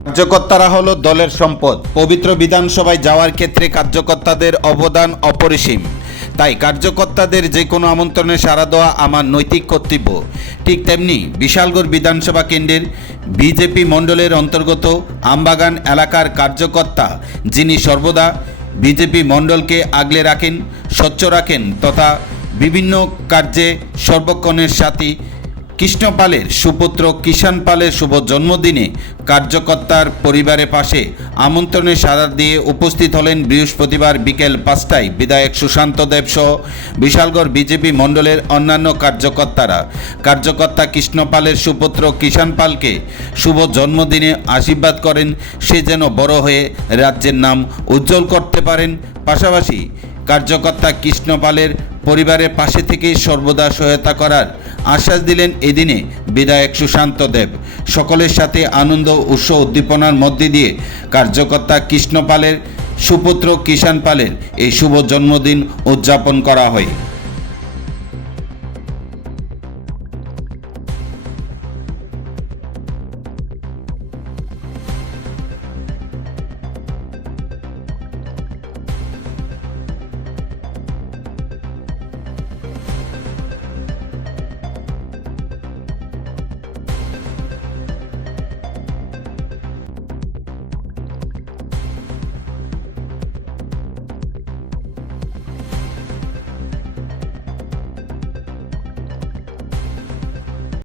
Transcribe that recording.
কার্যকর্তারা হলো দলের সম্পদ। পবিত্র বিধানসভায় যাওয়ার ক্ষেত্রে কার্যকর্তাদের অবদান অপরিসীম। তাই কার্যকর্তাদের যে কোনো আমন্ত্রণে সাড়া দেওয়া আমার নৈতিক কর্তব্য। ঠিক তেমনি বিশালগড় বিধানসভা কেন্দ্রের বিজেপি মণ্ডলের অন্তর্গত আমবাগান এলাকার কার্যকর্তা যিনি সর্বদা বিজেপি মণ্ডলকে আগলে রাখেন, স্বচ্ছ রাখেন তথা বিভিন্ন কার্যে সর্বক্ষণের সাথী কৃষ্ণপালের সুপুত্র কিষাণ পালের শুভ জন্মদিনে কার্যকর্তার পরিবারের পাশে আমন্ত্রণে সাড়া দিয়ে উপস্থিত হলেন বৃহস্পতিবার বিকেল পাঁচটায় বিধায়ক সুশান্ত দেব সহ বিশালগড় বিজেপি মণ্ডলের অন্যান্য কার্যকর্তারা। কার্যকর্তা কৃষ্ণপালের সুপুত্র কিষাণ পালকে শুভ জন্মদিনে আশীর্বাদ করেন। সে যেন বড় হয়ে রাজ্যের নাম উজ্জ্বল করতে পারেন। পাশাপাশি কার্যকর্তা কৃষ্ণপালের পরিবারের পাশে থেকে সর্বদা সহায়তা করার আশ্বাস দিলেন এদিনে বিধায়ক সুশান্ত দেব। সকলের সাথে আনন্দ উৎস উদ্দীপনার মধ্যে দিয়ে কার্যকর্তা কৃষ্ণপালের সুপুত্র কিষাণ পালের এই শুভ জন্মদিন উদযাপন করা হয়।